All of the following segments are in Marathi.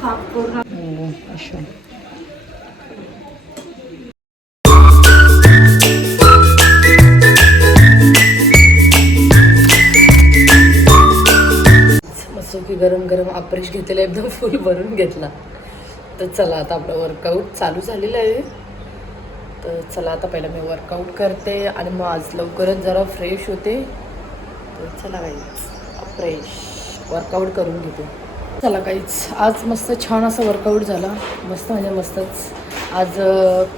साफ करून अशा मस्त की गरम गरम अप्रेश घेतलेला एकदम फुल भरून घेतला. तर चला आता आपलं वर्कआउट चालू झालेलं आहे. तर चला आता पहिला मी वर्कआउट करते आणि मग आज लवकरच जरा फ्रेश होते. तर चला काहीच फ्रेश वर्कआउट करून घेते. चला काहीच आज मस्त छान असं वर्कआउट झाला. मस्त म्हणजे मस्तच. आज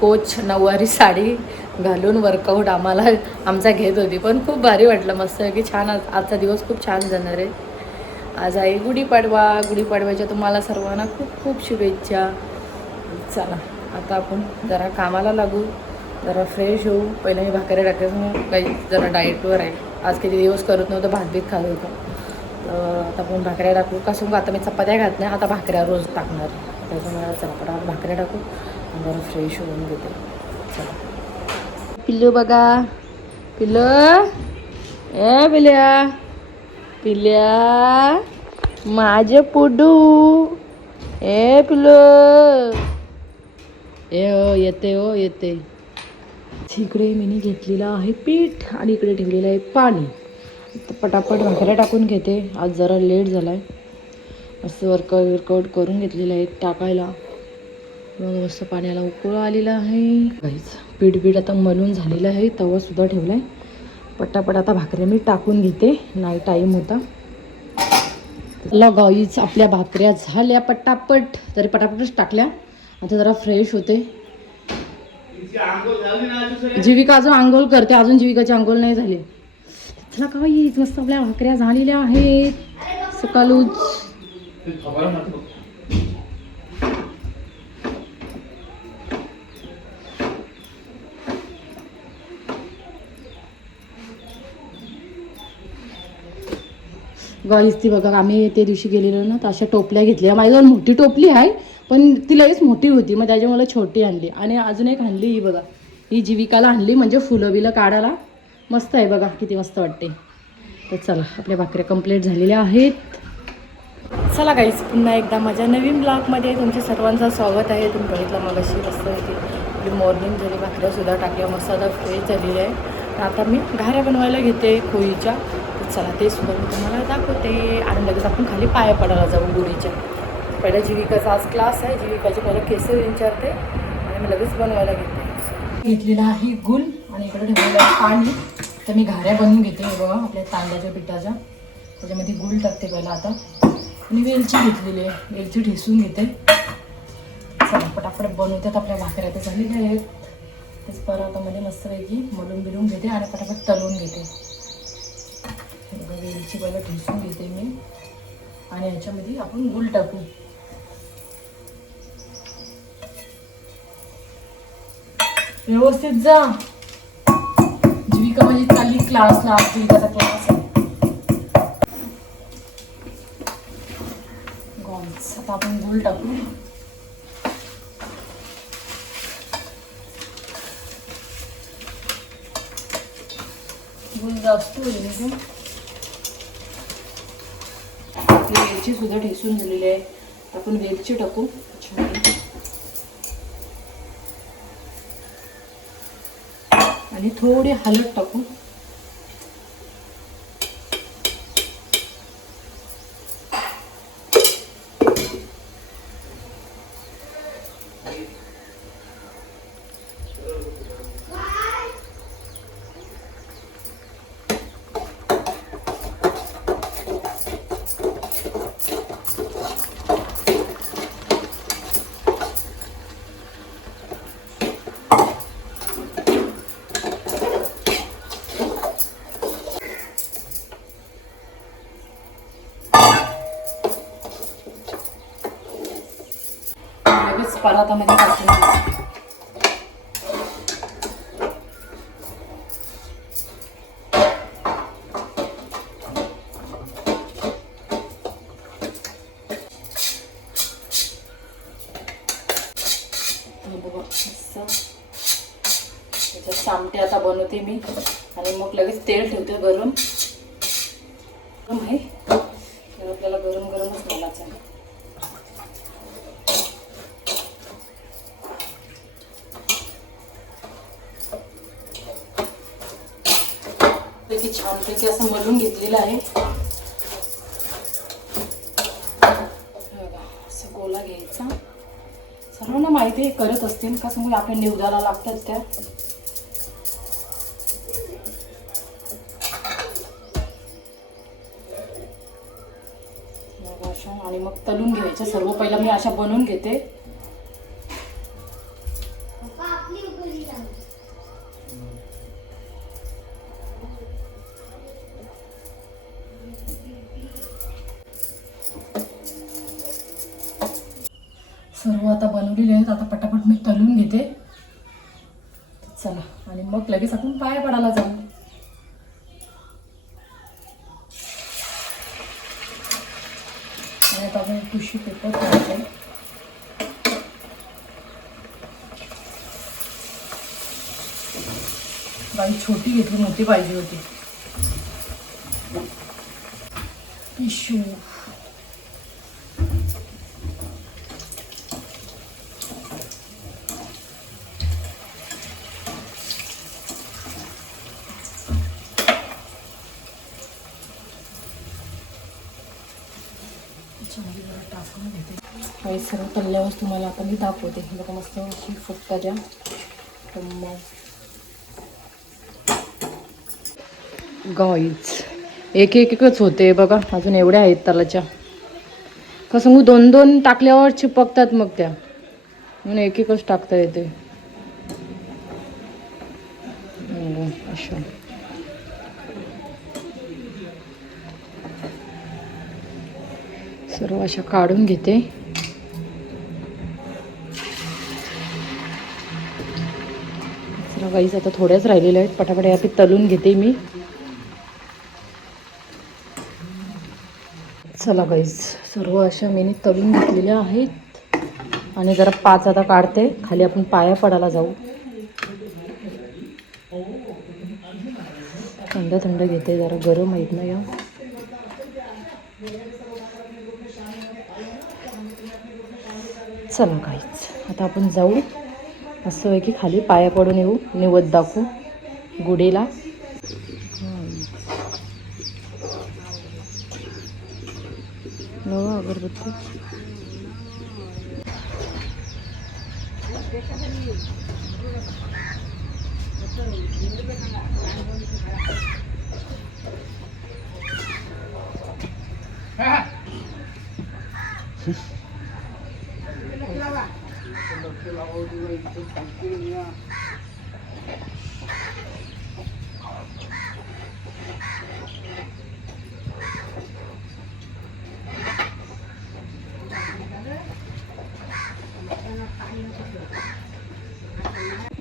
कोच नऊवारी साडी घालून वर्कआउट आमचा घेत होती. पण खूप भारी वाटलं. मस्त की छान आजचा दिवस खूप छान जाणार आहे. आज आहे गुढीपाडवा. गुढीपाडव्याच्या तुम्हाला सर्वांना खूप खूप शुभेच्छा. चला आता आपण जरा कामाला लागू. जरा फ्रेश होऊ. पहिलं मी भाकरी टाकायचं काही जरा डाएटवर आहे. आज किती दिवस करत नव्हतं. भातभीत खात होतं. तर आता आपण भाकऱ्या टाकू. कसं आता मी चपात्या घात नाही. आता भाकऱ्या रोज टाकणार. त्याच्यामुळे चला पटापट भाकऱ्या टाकू आणि जरा फ्रेश होऊन घेते. चला पिल्लू बघा. पिल्लू ए पिल्या पिल्या माझे पुडू ए पिल्लू ए हो येते हो येते. इकडे मी घेतलेलं आहे पीठ आणि इकडे ठेवलेलं आहे पाणी. तर पटापट भाकऱ्या टाकून घेते. आज जरा लेट झाला आहे. मस्त वर्कआउट करून घेतलेलं आहे टाकायला. मग मस्त पाण्याला उकळ आलेला आहे. काहीच पीठ आता मलून झालेलं आहे. तवासुद्धा ठेवला आहे. पटापट आता भाकऱ्या मी टाकून घेते. नाही टाईम होता. गाईच आपल्या भाकऱ्या झाल्या पटापट. तरी पटापटच टाकल्या. आता जरा फ्रेश होते. जीविका अजून आंघोळ करते. अजून जीविकाची आंघोळ नाही झाली. चला काहीच मस्त आपल्या भाकऱ्या झालेल्या आहेत सकाळूच. गाईस ती बघा आम्ही ते दिवशी गेलेलो ना तर अशा टोपल्या घेतल्या. माझ्याजवळ मोठी टोपली आहे पण ती लगेच मोठी होती. मग त्याच्यामुळे मला छोटी आणली. आणि अजून एक आणली ही बघा. ही जीविकाला आणली म्हणजे फुलं बिलं काढायला. मस्त आहे बघा किती मस्त वाटते. तर चला आपल्या भाकऱ्या कंप्लीट झालेल्या आहेत. चला गाईस पुन्हा एकदा माझ्या नवीन ब्लॉगमध्ये तुमच्या सर्वांचं स्वागत आहे. तुम्ही बघितलं मग अशी मस्त होती आपली मॉर्निंग झाली. भाकऱ्यासुद्धा टाकल्या मस्त आता फ्रेश झालेली आहे. तर आता मी घाऱ्या बनवायला घेते खोळीच्या. चला ते सुद्धा मी तुम्हाला दाखवते. आणि लगेच आपण खाली पाया पडायला जाऊ गुढीच्या. पहिला जीविकाचा आज क्लास आहे. जीविकाचे पहिला केस विचारते आणि मी लगेच बनवायला घेतलेला आहे गुल. आणि इकडे ठेवलेलं आहे पाणी. तर मी घाऱ्या बनवून घेते बघा आपल्या तांदळाच्या पिठाच्या. त्याच्यामध्ये गुळ टाकते पहिला आता. आणि वेलची घेतलेली आहे. वेलची ठेसून घेते. चला पटापट बनवतात आपल्या भाकऱ्या तर झालेल्या आहेत. तेच परातामध्ये मस्तपैकी मलून बिलून घेते आणि पटापट तळून घेते. वेलची पहिला ठेसून घेते मी. आणि ह्याच्यामध्ये आपण गुळ टाकू. व्यवस्थित जा. जीविका म्हणजे चालली क्लासला. जीविकाचा क्लास आहे. आता आपण गुळ टाकू. गुळ जास्त होईल. वेलची सुद्धा ठेसून झालेली आहे. आपण वेलची टाकू. आणि थोडी हळद टाकू. परातामध्ये टाकून त्याच्यात सामटे आता बनवते मी. आणि मग लगेच तेल ठेवते गरम. गरम आहे आपल्याला गरम गरमच घालायचं आहे. घेतलेला आहे. असं गोला घ्यायचा. सर्वांना माहिती आहे, करत असतील का समोर आपण निवदाला लागतात त्या. आणि मग तळून घ्यायच्या. सर्व पहिला मी अशा बनवून घेते. सर्व आता बनवलेले आहेत. आता पटापट मी तळून घेते. चला, आणि मग लगेच आपण पाया पडायला जाऊ. आणि आता आपण टिश्यू पेपर काढते. बाई छोटी घेतली, मोठी पाहिजे होती. टिश्यू टाकून घेते. काही सर्व तळल्यावर तुम्हाला आता मी दाखवते. बघा मस्त अशी फुगता द्या. गाईच एक एकच होते बघा. अजून एवढ्या आहेत तलाच्या. कसं मग 2-2 टाकल्यावर चिपकतात मग त्या, म्हणून एक एकच टाकता येते. अशा सर्व अशा काढून घेते. गाईस आता थोड्याच राहिलेल्या आहेत. पटापट या तळून घेते मी. चला गाईस, सर्व अशा मी तळून घेतलेल्या आहेत. आणि जरा 5 आता काढते. खाली आपण पाया पडायला जाऊ. थंड थंड घेते, जरा गरम आहेत ना या. चला गाईस, आता आपण जाऊ. असं आहे की खाली पाया पडून येऊ. निवद दाखवू गुढीला. नवा अगरबत्ती.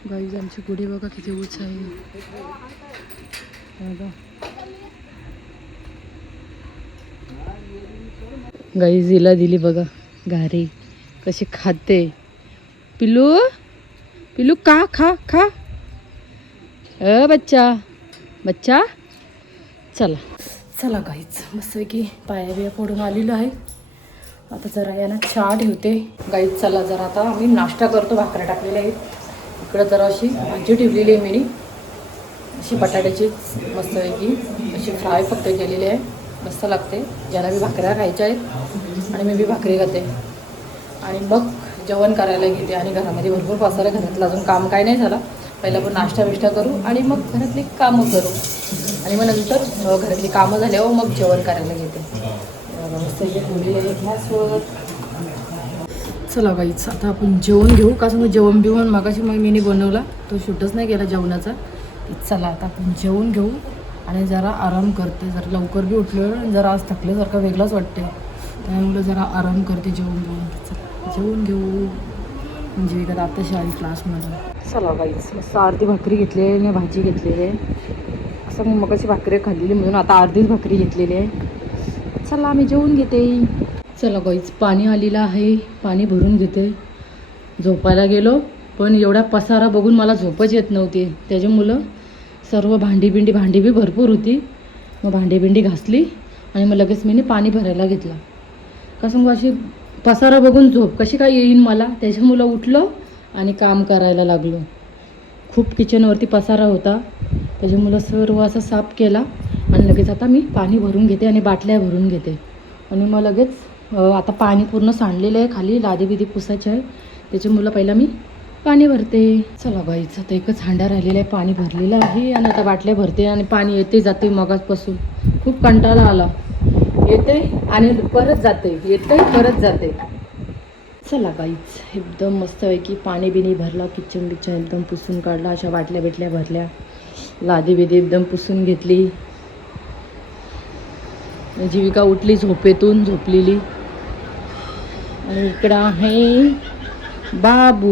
गाईज आमची गुढी बघा किती उंच आहे. गाईज हिला दिली बघा घारी, कशी खाते. पिल्लू पिल्लू का खा खा. बच्चा बच्चा. चला चला गाईज, मस्त की पाया बिया पडून आलेलं आहे. आता जरा यांना चहा ठेवते. गाईज चला जरा आता आम्ही नाश्ता करतो. भाकऱ्या टाकलेल्या आहेत. इकडं जरा अशी भाजी ठेवलेली आहे मी, अशी बटाट्याची मस्तपैकी अशी फ्राय फक्त केलेली आहे. मस्त लागते. ज्याला मी भाकऱ्या खायच्या आहेत आणि मी बी भाकरी खाते. आणि मग जेवण करायला घेते. आणि घरामध्ये भरपूर पसारा, घरातलं अजून काम काय नाही झाला. पहिला पण नाश्ता बिष्टा करू आणि मग घरातली कामं करू. आणि मग नंतर घरातली कामं झाल्यावर मग जेवण करायला घेते. मस्त ठेवलेली आहे गॅसवर. चला गाईच, आता आपण जेवण घेऊ. का सांगू, जेवण बिवण मागाशी मग मीनी बनवला, तो शूटच नाही केला जेवणाचा. चला आता आपण जेवण घेऊ आणि जरा आराम करते. जरा लवकर बी उठलं, जरा आज थकल्यासारखं वेगळंच वाटते. त्यामुळे जरा आराम करते जेवण घेऊन. चला जेवण घेऊ. म्हणजे का आत्ताशी आली क्लासमध्ये. चला गाईच, मस्त अर्धी भाकरी घेतली आणि भाजी घेतलेली आहे. असं मग मगाशी भाकरी खाल्लेली म्हणून आता अर्धीच भाकरी घेतलेली आहे. चला आम्ही जेवून घेते. चला गाईच, पाणी आलेलं आहे. पाणी भरून घेते. झोपायला गेलो पण एवढा पसारा बघून मला झोपच येत नव्हती. त्याच्यामुळं सर्व भांडी बी भरपूर होती. मग भांडी घासली आणि मग लगेच मी पाणी भरायला घेतला. कसं मग अशी पसारा बघून झोप कशी काय येईन मला. त्याच्यामुळं उठलो आणि काम करायला लागलो. खूप किचनवरती पसारा होता. त्याच्यामुळं सर्व असा साफ केला आणि लगेच आता मी पाणी भरून घेते आणि बाटल्या भरून घेते आणि मग लगेच आता पाणी पूर्ण सांडलेलं आहे खाली, लादी बिदी पुसायचे आहे त्याच्यामुळं पहिला मी पाणी भरते. चला बाईचं आता एकच हांडा राहिलेला आहे, पाणी भरलेलं आहे आणि आता बाटल्या भरते आणि पाणी येते जाते मगाचपासून खूप कंटाळा आला, येते आणि परत जाते, येते परत जाते. चला गाईच एकदम मस्तपैकी पाणी बिनी भरला, किचन बिचन एकदम पुसून काढला, अशा बाटल्या बिटल्या भरल्या, लादी बिदी एकदम पुसून घेतली. जीविका उठली झोपेतून, झोपलेली. आणि इकडं आहे बाबू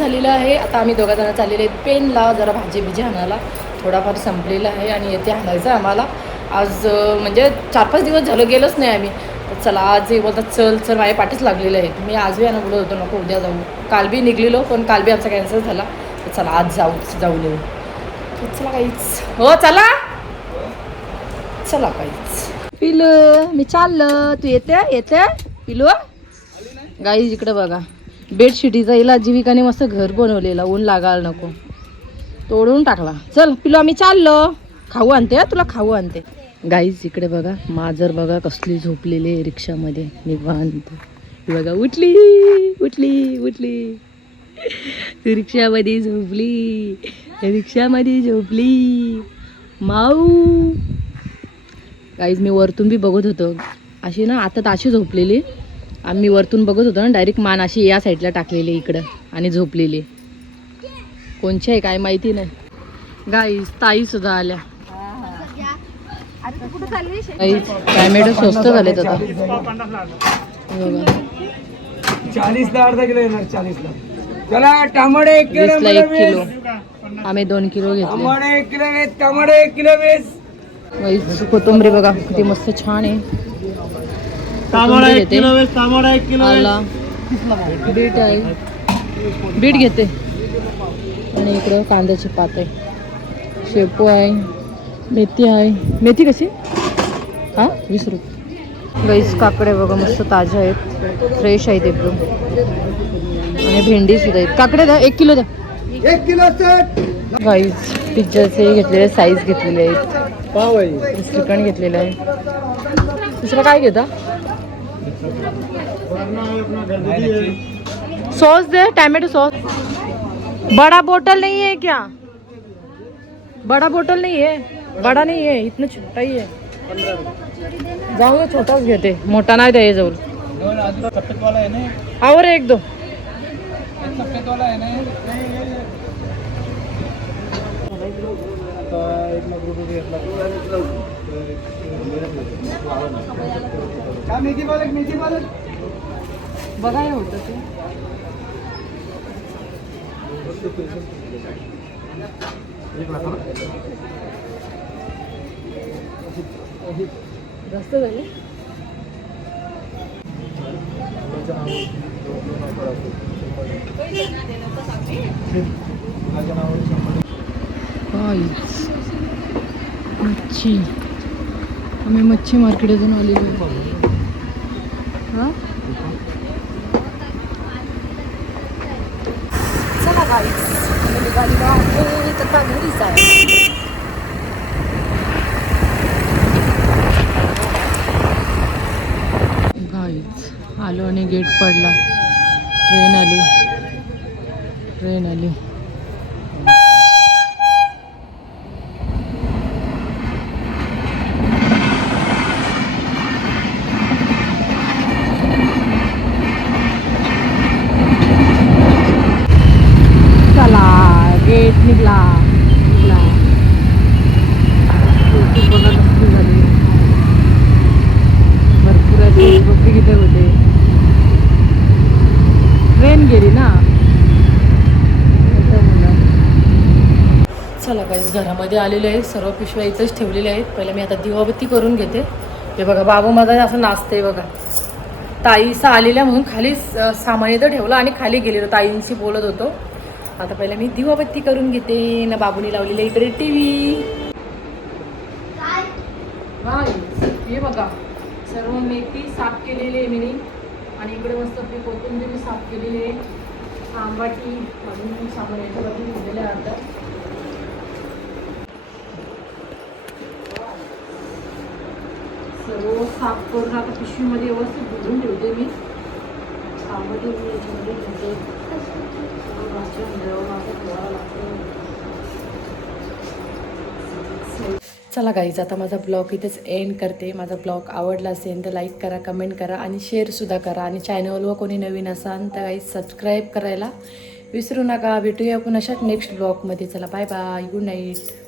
झालेलं आहे. आता आम्ही दोघा जण चाललेले आहेत पेनला जरा भाजी बिजी आणायला, थोडाफार संपलेला आहे आणि येथे आणायचं आहे आम्हाला. आज म्हणजे 4-5 दिवस झालं गेलोच नाही आम्ही. तर चला आज हे बोलतात चल चल, माझ्या पाठीच लागलेलं आहे. मी आज बी यांना बोलत होतो नको उद्या जाऊ, काल बी निघलेलो पण काल बी आमचा कॅन्सल झाला. तर चला आज जाऊ नये. चला काहीच हो चला चला काहीच. पिलू मी चाललं, तू येते पिलू. गाईज इकडे बघा बेडशीटीचा हिला जीविकाने मस्त घर बनवलेला, ऊन लागायला नको, तोडून टाकला. चल पिलू आम्ही चाललो, खाऊ आणते तुला, खाऊ आणते. गाईज इकडे बघा माजर बघा कसली झोपलेली रिक्षामध्ये निवांत. बघा उठली उठली उठली, तू रिक्षामध्ये झोपली, रिक्षामध्ये झोपली माऊ. गाईज मी वरतून बी बघत होतो अशी ना, आता अशी झोपलेली, आम्ही वरतून बघत होतो ना डायरेक्ट मान अशी या साईडला टाकलेली इकडं आणि झोपलेली. कोणची आहे काय माहिती नाही. गाईज ताई सुद्धा आल्या. टॅमॅटो स्वस्त झालेत आता. 40 ला अर्धा किलो येणार, 40 ला. चला टमाटे 1 किलो, 20 ला 1 किलो, आम्ही 2 किलो घेतले. टमाटे 1 किलो वीस, टमाटे 1 किलो वीस. कोथिंबीर बघा किती मस्त छान आहे. टमाटा 1 किलो वीस, टमाटा 1 किलो आला, बीट आहे, बीट घेते आणि इकडं कांद्याची पात आहे, शेपू आहे, मेथी आहे. मेथी कशी? हां 20 रुपये. गाईस काकडे बघा मस्त ताज्या आहेत, फ्रेश आहेत एकदम. आणि भेंडी सुद्धा आहेत. काकडे द्या 1 किलो द्या. 1 किलो. गाईस पिझ्झाचे घेतलेले साईज घेतलेले आहेत, पाव आहे, चिकन घेतलेलं आहे. दुसरं काय घेता? सॉस दे, टमाटो सॉस. बड़ा बोतल नहीं है क्या? बड़ा बोतल नहीं है, बड़ा नहीं है, इतना छोटा ही है. जाऊ दे छोटाच घेते, मोठा नाही द्या जवळ. आवर 1-2. बघा हे होतं ते जास्त झाले. मच्छी, आम्ही मच्छी मार्केटमधून आलेलो. हां चला गाईस आम्ही निघालेलो आहे आता घरी जायला. गाईस आलो आणि गेट पडला, ट्रेन आली. गेट निघला. भरपूर लोक किती होते, ट्रेन गेली ना. चला गाईस घरामध्ये आलेले आहे, सर्व पिशव्या इथंच ठेवलेल्या आहेत. पहिला मी आता दिवाबत्ती करून घेते. हे बघा बाबू माझा असं नाचते बघा. ताईसा आलेल्या म्हणून खाली सामान इथं ठेवलं आणि खाली गेलेलं, ताईंशी बोलत होतो. आता पहिला मी दिवाबत्ती करून घेते ना. बाबूनी लावलेली इकडे टीव्ही. हे बघा सर्व मेथी साफ केलेली आहे मी, आणि इकडे मस्त आपली कोथिंबीर साफ केलेली आहे. आंबाटी अजून सामान याच्यावरती ठेवलेलं आहे. आता साफ करून आता पिशवीमध्ये व्यवस्थित भरून ठेवते मी. त्यामध्ये मी याच्यामध्ये घेते भाजी अंड्यावर माझं ठेवावं लागतं. चला गाईज, आता माझा ब्लॉग इथेच एंड करते. माझा ब्लॉग आवडला असेल तर लाईक करा, कमेंट करा आणि शेअरसुद्धा करा. आणि चॅनलवर कोणी नवीन असाल तर गाईज सबस्क्राईब करायला विसरू नका. भेटूया आपण अशाच नेक्स्ट ब्लॉगमध्ये. चला बाय बाय, गुड नाईट.